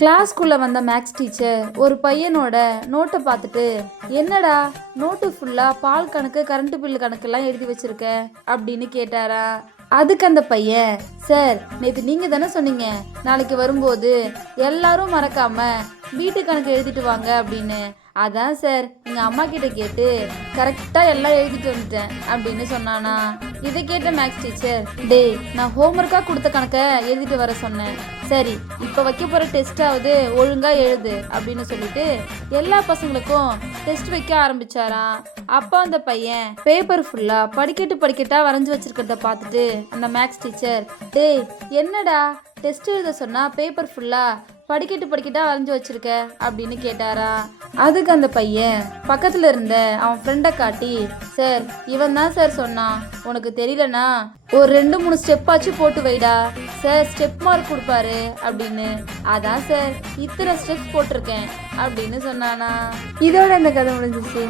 கிளாஸ்க்குள்ளே வந்த maths teacher ஒரு பையனோட நோட்டை பார்த்துட்டு என்னடா நோட்டு ஃபுல்லாக பால் கணக்கு கரண்ட் பில்லு கணக்கெல்லாம் எழுதி வச்சிருக்க? அப்படின்னு கேட்டாரா. அதுக்கு அந்த பையன் சார் நேற்று நீங்கள் தானே சொன்னீங்க நாளைக்கு வரும்போது எல்லாரும் மறக்காம வீட்டு கணக்கு எழுதிட்டு வாங்க அப்படின்னு. அதான் சார் எங்கள் அம்மா கிட்ட கேட்டு கரெக்டாக எல்லாம் எழுதிட்டு வந்துட்டேன் அப்படின்னு சொன்னானா. இதை கேட்ட மேக்ஸ் டீச்சர் டேய் நான் ஹோம்ஒர்க்காக கொடுத்த கணக்கை எழுதிட்டு வர சொன்னேன். சரி இப்போ வைக்க போகிற டெஸ்ட்டாவது ஒழுங்காக எழுது அப்படின்னு சொல்லிட்டு எல்லா பசங்களுக்கும் டெஸ்ட் வைக்க ஆரம்பிச்சாராம். அப்போ அந்த பையன் பேப்பர் ஃபுல்லாக படிக்கட்டு படிக்கட்டா வரைஞ்சு வச்சிருக்கிறத பார்த்துட்டு அந்த மேக்ஸ் டீச்சர் டேய் என்னடா டெஸ்ட் எழுத சொன்னா பேப்பர் ஃபுல்லாக படிக்கட்டு படிக்கட்டா வரைஞ்சி வச்சிருக்க? அப்படின்னு கேட்டாரா அதுக்கு அந்த பையன் பக்கத்துல இருந்த அவன் ஃப்ரெண்டை காட்டி சார் இவன் தான் சார் சொன்னான். உனக்கு தெரியலனா ஒரு ரெண்டு மூணு ஸ்டெப்பாச்சும் போட்டு வைடா. சார் ஸ்டெப் மார்க் கொடுப்பாரு அப்படின்னு. அதான் சார் இத்தனை ஸ்டெப்ஸ் போட்டிருக்கேன் அப்படின்னு சொன்னானா. இதோட இந்த கதை முடிஞ்சிச்சு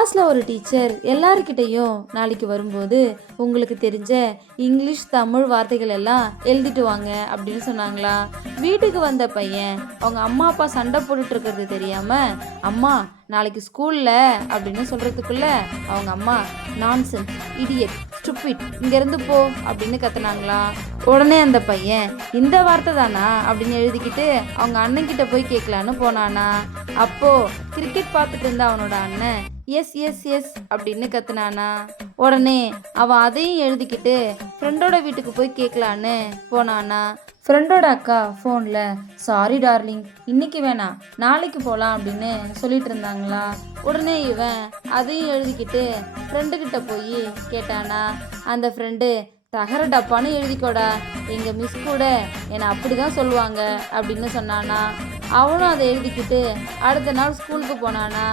கிளாஸில் ஒரு டீச்சர் எல்லாருக்கிட்டேயும் நாளைக்கு வரும்போது உங்களுக்கு தெரிஞ்ச இங்கிலீஷ் தமிழ் வார்த்தைகள் எல்லாம் எழுதிட்டு வாங்க அப்படின்னு சொன்னாங்களா? வீட்டுக்கு வந்த பையன் அவங்க அம்மா அப்பா சண்டை போட்டுட்டு இருக்கிறது தெரியாமல் அம்மா நாளைக்கு ஸ்கூலில் அப்படின்னு சொல்கிறதுக்குள்ளே அவங்க அம்மா நான்சென்ஸ் இடியட் ஸ்டுப்பிட் இங்கேருந்து போ அப்படின்னு கத்துனாங்களா? உடனே அந்த பையன் இந்த வார்த்தை தானா? அப்படின்னு எழுதிக்கிட்டு அவங்க அண்ணன் கிட்ட போய் கேட்கலான்னு போனானா. அப்போது கிரிக்கெட் பார்த்துட்டு இருந்த அவனோட அண்ணன். எஸ் எஸ் எஸ் அப்படின்னு கத்துனானா. உடனே அவன் அதையும் எழுதிக்கிட்டு ஃப்ரெண்டோட வீட்டுக்கு போய் கேட்கலான்னு போனானா. ஃப்ரெண்டோட அக்கா ஃபோனில் சாரி டார்லிங் இன்னைக்கு வேணாம். நாளைக்கு போகலாம் அப்படின்னு சொல்லிட்டு இருந்தாங்களா உடனே இவன் அதையும் எழுதிக்கிட்டு ஃப்ரெண்டுக்கிட்ட போய் கேட்டானா. அந்த ஃப்ரெண்டு தகர டப்பான்னு எழுதிக்கோடா. எங்கள் மிஸ் கூட என்னை அப்படி தான் சொல்லுவாங்க அப்படின்னு சொன்னானா. அவனும் அதை எழுதிக்கிட்டு அடுத்த நாள் ஸ்கூலுக்கு போனானா?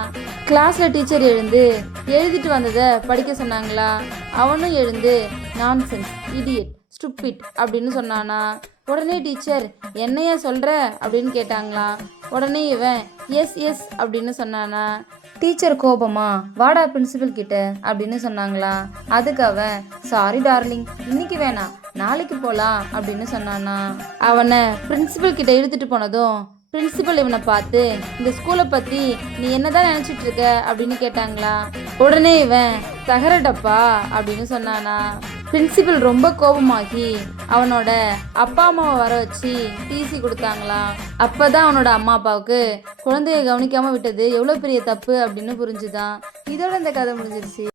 கிளாஸில் டீச்சர் எழுந்து எழுதிட்டு வந்ததை படிக்க சொன்னாங்களா? அவனும் எழுந்து நான்சென்ஸ் இடியட் ஸ்டுப்பிட் அப்படின்னு சொன்னானா? உடனே டீச்சர் என்னையா சொல்கிற அப்படின்னு கேட்டாங்களா? உடனே இவன் எஸ் எஸ் அப்படின்னு சொன்னானா? டீச்சர் கோபமா வாடா பிரின்சிபல் கிட்ட அப்படின்னு சொன்னாங்களா? அதுக்கு அவன் சாரி டார்லிங் இன்னைக்கு வேணாம் நாளைக்கு போகலாம் அப்படின்னு சொன்னானா? அவனை பிரின்சிபல் கிட்ட இழுத்துட்டு போனதும் பிரின்சிபல் இவனை பார்த்து இந்த ஸ்கூலை பற்றி நீ என்னதான் நினச்சிட்டு இருக்க? அப்படின்னு கேட்டாங்களா. உடனே இவன் தகர டப்பா அப்படின்னு சொன்னானா. பிரின்சிபல் ரொம்ப கோபமாகி அவனோட அப்பா அம்மாவை வர வச்சு டிசி கொடுத்தாங்களாம் அப்பதான் அவனோட அம்மா அப்பாவுக்கு குழந்தைய கவனிக்காம விட்டது எவ்வளோ பெரிய தப்பு? அப்படின்னு புரிஞ்சுதான். இதோட இந்த கதை முடிஞ்சிருச்சு.